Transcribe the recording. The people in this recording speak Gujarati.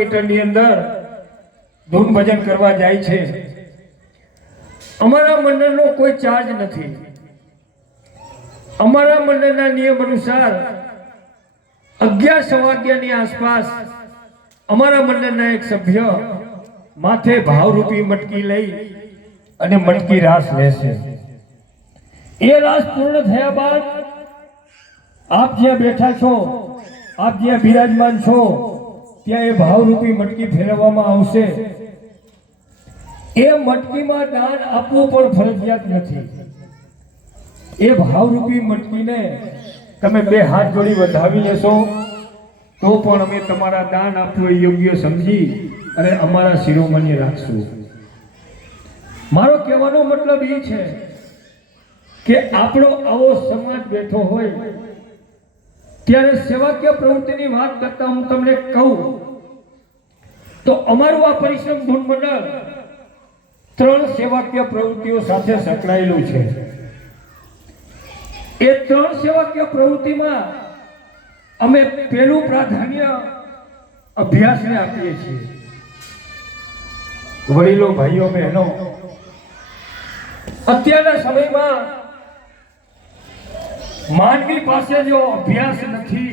કિલોમીટરની અંદર ધૂન ભજન કરવા જાય છે। અમારા મંડળનો કોઈ ચાર્જ નથી। અમારા મંડળના નિયમ અનુસાર 11 વાગ્યાની આસપાસ અમારા મંડળના એક સભ્ય માથે ભાવરૂપી મટકી લઈ અને મટકી રાસ લેશે। એ રાસ પૂર્ણ થયા બાદ આપ જ્યાં બેઠા છો, આપ જ્યાં બિરાજમાન છો, ત્યાં એ ભાવરૂપી મટકી ફેરવવામાં આવશે। એ મટકીમાં દાન આપવું પણ ફરજિયાત નથી। એ ભાવરૂપી મટકીને તમે 2 હાથ જોડી વધાવી લેશો તો પણ અમે તમારા દાન આપવું યોગ્ય સમજી અને અમારા શિરોમણી રાખશું। મારો કહેવાનો મતલબ એ છે કે આપણો આવો સમાજ બેઠો હોય ત્યારે સેવાકીય પ્રવૃત્તિની વાત કરતા હું તમને કહું તો અમારું આ પરિશ્રમ ધૂન મંડળ 3 સેવાકીય પ્રવૃત્તિઓ સાથે સંકળાયેલું છે। એ 3 સેવાકીય પ્રવૃત્તિમાં અમે પહેલું પ્રાધાન્ય અભ્યાસને આપીએ છીએ। વડીલો, ભાઈઓ, બહેનો, અત્યારના સમયમાં માનવી પાસે જો અભ્યાસ નથી